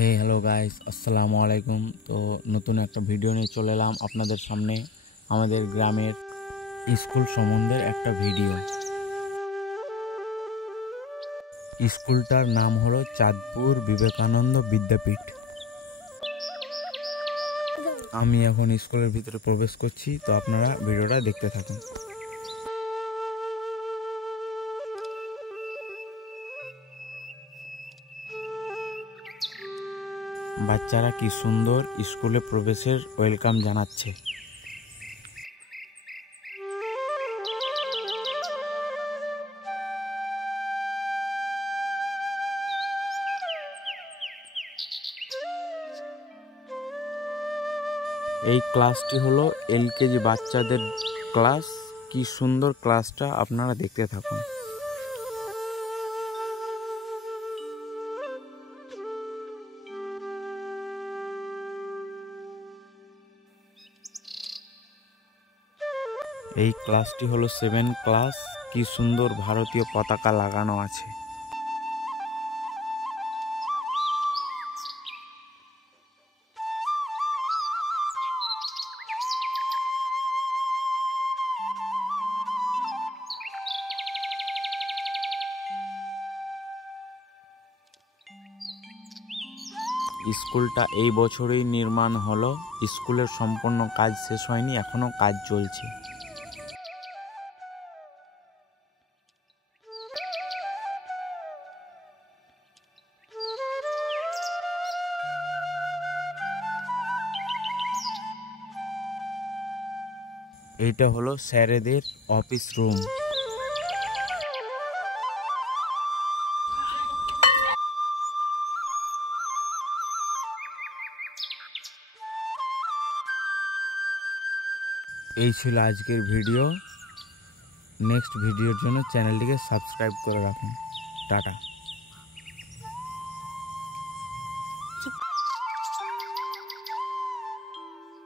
Hello guys, আসসালামু আলাইকুম। তো নতুন একটা ভিডিও নিয়ে চলে এলাম আপনাদের সামনে। আমাদের গ্রামের স্কুল সম্বন্ধে একটা ভিডিও। স্কুলটার নাম হলো চাঁদপুর বিবেকানন্দ বিদ্যাপীঠ। আমি এখন স্কুলের ভিতরে প্রবেশ করছি, তো আপনারা ভিডিওটা দেখতে থাকুন। বাচ্চারা কি সুন্দর স্কুলে প্রবেশের ওয়েলকাম জানাচ্ছে। এই ক্লাসটি হলো এলকেজি বাচ্চাদের ক্লাস। কি সুন্দর ক্লাসটা, আপনারা দেখতে থাকুন। এই ক্লাসটি হলো 7 ক্লাস। কি সুন্দর ভারতীয় পতাকা লাগানো আছে। স্কুলটা এই বছরই নির্মাণ হলো। স্কুলের সম্পূর্ণ কাজ শেষ হয়নি, এখনো কাজ চলছে। এইটা হলো স্যারেদের অফিস রুম। এই ছিল আজকের ভিডিও। নেক্সট ভিডিওর জন্য চ্যানেলটিকে সাবস্ক্রাইব করে রাখুন। টাটা।